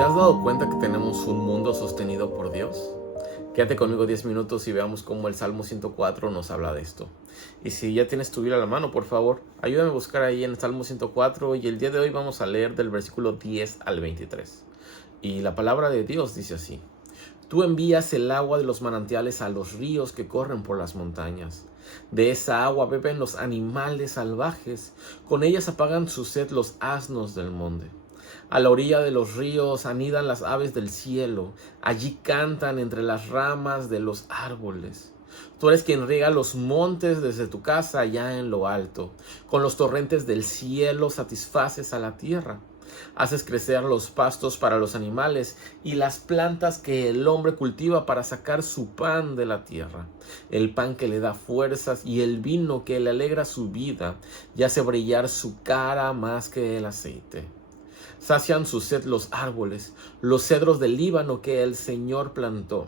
¿Te has dado cuenta que tenemos un mundo sostenido por Dios? Quédate conmigo 10 minutos y veamos cómo el Salmo 104 nos habla de esto. Y si ya tienes tu Biblia a la mano, por favor, ayúdame a buscar ahí en el Salmo 104 y el día de hoy vamos a leer del versículo 10 al 23. Y la palabra de Dios dice así: Tú envías el agua de los manantiales a los ríos que corren por las montañas. De esa agua beben los animales salvajes, con ellas apagan su sed los asnos del monte. A la orilla de los ríos anidan las aves del cielo, allí cantan entre las ramas de los árboles. Tú eres quien riega los montes desde tu casa allá en lo alto. Con los torrentes del cielo satisfaces a la tierra. Haces crecer los pastos para los animales y las plantas que el hombre cultiva para sacar su pan de la tierra. El pan que le da fuerzas y el vino que le alegra su vida y hace brillar su cara más que el aceite. Sacian su sed los árboles, los cedros del Líbano que el Señor plantó.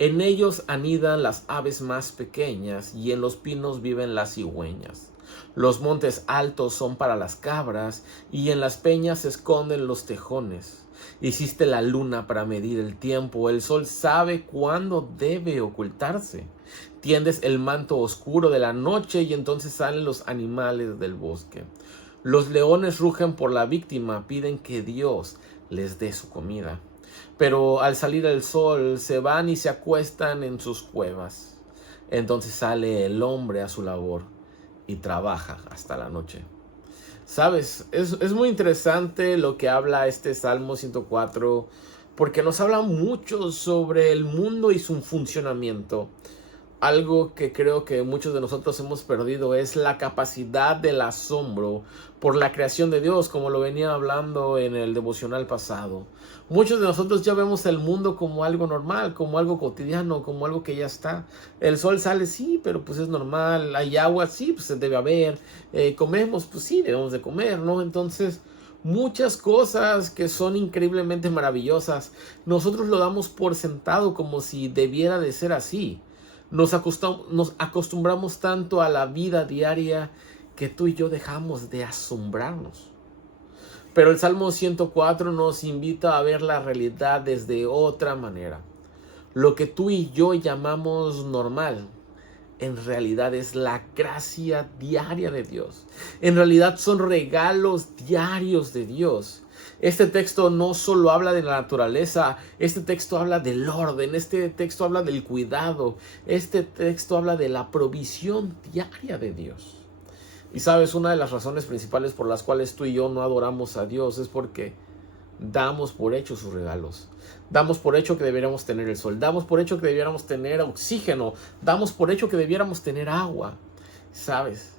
En ellos anidan las aves más pequeñas y en los pinos viven las cigüeñas. Los montes altos son para las cabras y en las peñas se esconden los tejones. Hiciste la luna para medir el tiempo, el sol sabe cuándo debe ocultarse. Tiendes el manto oscuro de la noche y entonces salen los animales del bosque. Los leones rugen por la víctima, piden que Dios les dé su comida. Pero al salir el sol se van y se acuestan en sus cuevas. Entonces sale el hombre a su labor y trabaja hasta la noche. ¿Sabes? Es muy interesante lo que habla este Salmo 104 porque nos habla mucho sobre el mundo y su funcionamiento. Algo que creo que muchos de nosotros hemos perdido es la capacidad del asombro por la creación de Dios, como lo venía hablando en el devocional pasado. Muchos de nosotros ya vemos el mundo como algo normal, como algo cotidiano, como algo que ya está. El sol sale, sí, pero pues es normal. Hay agua, sí, pues se debe haber. Comemos, pues sí, debemos de comer, ¿no? Entonces, muchas cosas que son increíblemente maravillosas, nosotros lo damos por sentado como si debiera de ser así. Nos acostumbramos tanto a la vida diaria que tú y yo dejamos de asombrarnos. Pero el Salmo 104 nos invita a ver la realidad desde otra manera. Lo que tú y yo llamamos normal, en realidad es la gracia diaria de Dios. En realidad son regalos diarios de Dios. Este texto no solo habla de la naturaleza, este texto habla del orden, este texto habla del cuidado, este texto habla de la provisión diaria de Dios. Y sabes, una de las razones principales por las cuales tú y yo no adoramos a Dios es porque damos por hecho sus regalos. Damos por hecho que debiéramos tener el sol, damos por hecho que debiéramos tener oxígeno, damos por hecho que debiéramos tener agua. ¿Sabes?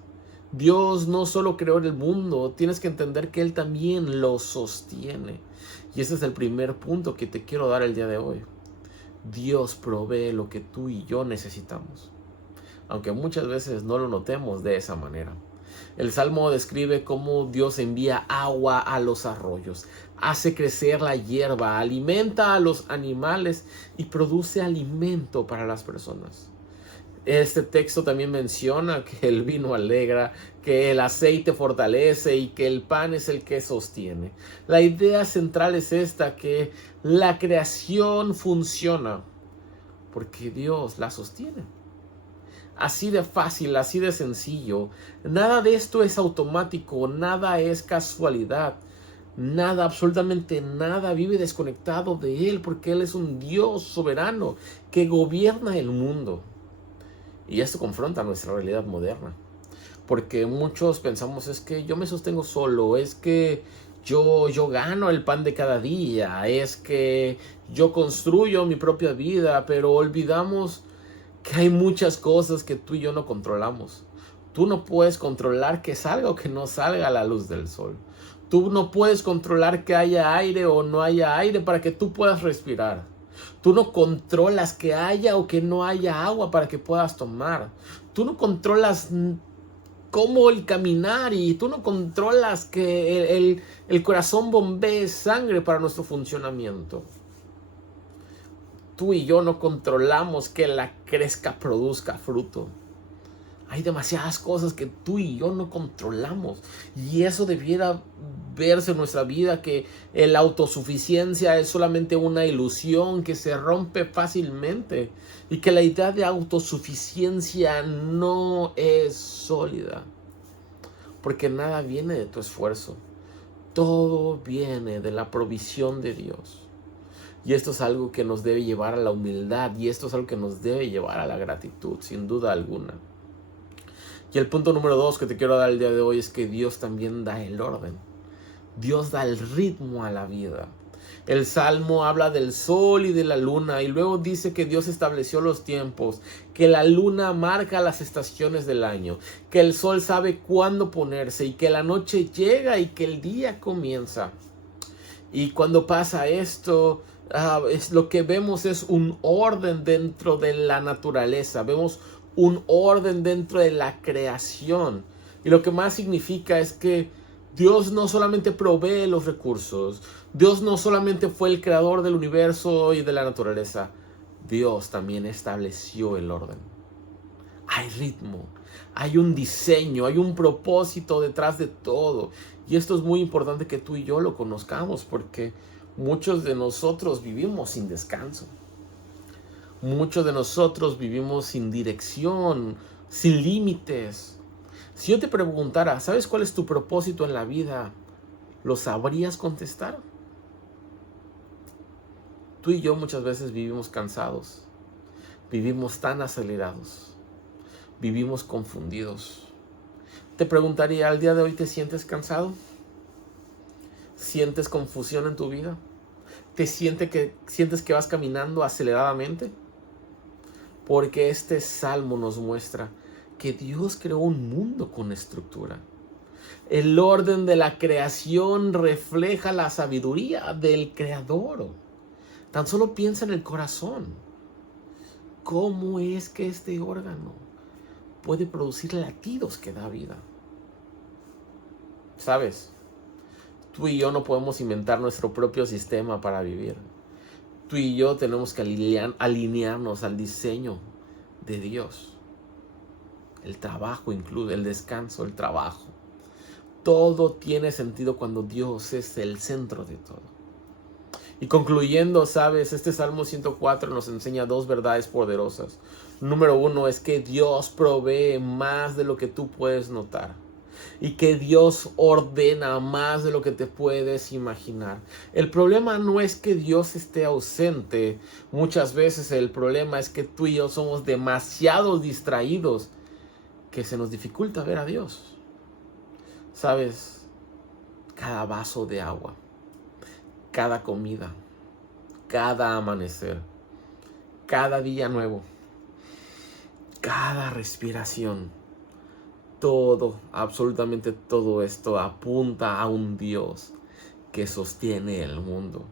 Dios no solo creó el mundo, tienes que entender que Él también lo sostiene. Y ese es el primer punto que te quiero dar el día de hoy. Dios provee lo que tú y yo necesitamos, aunque muchas veces no lo notemos de esa manera. El Salmo describe cómo Dios envía agua a los arroyos, hace crecer la hierba, alimenta a los animales y produce alimento para las personas. Este texto también menciona que el vino alegra, que el aceite fortalece y que el pan es el que sostiene. La idea central es esta, que la creación funciona porque Dios la sostiene. Así de fácil, así de sencillo. Nada de esto es automático, nada es casualidad. Nada, absolutamente nada vive desconectado de Él porque Él es un Dios soberano que gobierna el mundo. Y esto confronta nuestra realidad moderna. Porque muchos pensamos, es que yo me sostengo solo, es que yo gano el pan de cada día, es que yo construyo mi propia vida, pero olvidamos que hay muchas cosas que tú y yo no controlamos. Tú no puedes controlar que salga o que no salga a la luz del sol. Tú no puedes controlar que haya aire o no haya aire para que tú puedas respirar. Tú no controlas que haya o que no haya agua para que puedas tomar. Tú no controlas cómo el caminar y tú no controlas que el corazón bombee sangre para nuestro funcionamiento. Tú y yo no controlamos que la crezca, produzca fruto. Hay demasiadas cosas que tú y yo no controlamos. Y eso debiera verse en nuestra vida, que la autosuficiencia es solamente una ilusión que se rompe fácilmente. Y que la idea de autosuficiencia no es sólida. Porque nada viene de tu esfuerzo. Todo viene de la provisión de Dios. Y esto es algo que nos debe llevar a la humildad. Y esto es algo que nos debe llevar a la gratitud, sin duda alguna. Y el punto número 2 que te quiero dar el día de hoy es que Dios también da el orden. Dios da el ritmo a la vida. El Salmo habla del sol y de la luna y luego dice que Dios estableció los tiempos, que la luna marca las estaciones del año, que el sol sabe cuándo ponerse y que la noche llega y que el día comienza. Y cuando pasa esto, lo que vemos es un orden dentro de la naturaleza. Vemos un orden dentro de la creación. Y lo que más significa es que Dios no solamente provee los recursos. Dios no solamente fue el creador del universo y de la naturaleza. Dios también estableció el orden. Hay ritmo, hay un diseño, hay un propósito detrás de todo. Y esto es muy importante que tú y yo lo conozcamos, porque muchos de nosotros vivimos sin descanso. Muchos de nosotros vivimos sin dirección, sin límites. Si yo te preguntara, ¿sabes cuál es tu propósito en la vida? ¿Lo sabrías contestar? Tú y yo muchas veces vivimos cansados, vivimos tan acelerados, vivimos confundidos. Te preguntaría, ¿al día de hoy te sientes cansado? ¿Sientes confusión en tu vida? ¿Sientes que vas caminando aceleradamente? Porque este salmo nos muestra que Dios creó un mundo con estructura. El orden de la creación refleja la sabiduría del Creador. Tan solo piensa en el corazón. ¿Cómo es que este órgano puede producir latidos que da vida? ¿Sabes? Tú y yo no podemos inventar nuestro propio sistema para vivir. Tú y yo tenemos que alinearnos al diseño de Dios. El trabajo incluye el descanso, el trabajo. Todo tiene sentido cuando Dios es el centro de todo. Y concluyendo, ¿sabes? Este Salmo 104 nos enseña dos verdades poderosas. Número 1 es que Dios provee más de lo que tú puedes notar. Y que Dios ordena más de lo que te puedes imaginar. El problema no es que Dios esté ausente. Muchas veces el problema es que tú y yo somos demasiado distraídos que se nos dificulta ver a Dios. ¿Sabes? Cada vaso de agua, cada comida, cada amanecer, cada día nuevo, cada respiración, todo, absolutamente todo esto apunta a un Dios que sostiene el mundo.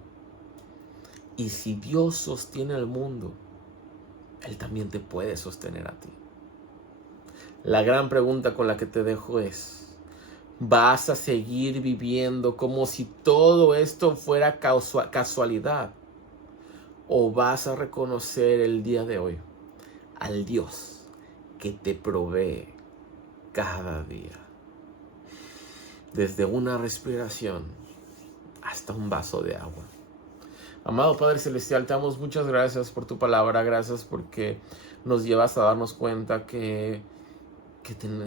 Y si Dios sostiene el mundo, Él también te puede sostener a ti. La gran pregunta con la que te dejo es: ¿vas a seguir viviendo como si todo esto fuera casualidad? ¿O vas a reconocer el día de hoy al Dios que te provee cada día? Desde una respiración hasta un vaso de agua. Amado Padre Celestial, te damos muchas gracias por tu palabra. Gracias porque nos llevas a darnos cuenta que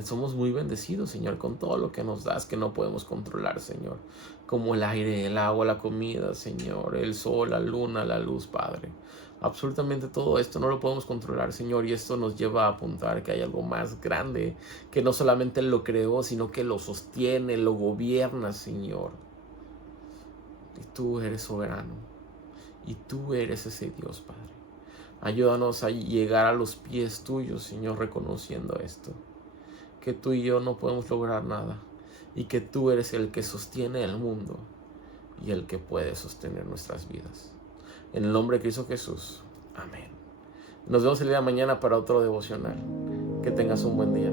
somos muy bendecidos, Señor, con todo lo que nos das, que no podemos controlar, Señor. Como el aire, el agua, la comida, Señor, el sol, la luna, la luz, Padre. Absolutamente todo esto no lo podemos controlar, Señor, y esto nos lleva a apuntar que hay algo más grande, que no solamente lo creó, sino que lo sostiene, lo gobierna, Señor. Y tú eres soberano, y tú eres ese Dios, Padre. Ayúdanos a llegar a los pies tuyos, Señor, reconociendo esto. Que tú y yo no podemos lograr nada, y que tú eres el que sostiene el mundo y el que puede sostener nuestras vidas. En el nombre de Cristo Jesús. Amén. Nos vemos el día de mañana para otro devocional. Que tengas un buen día.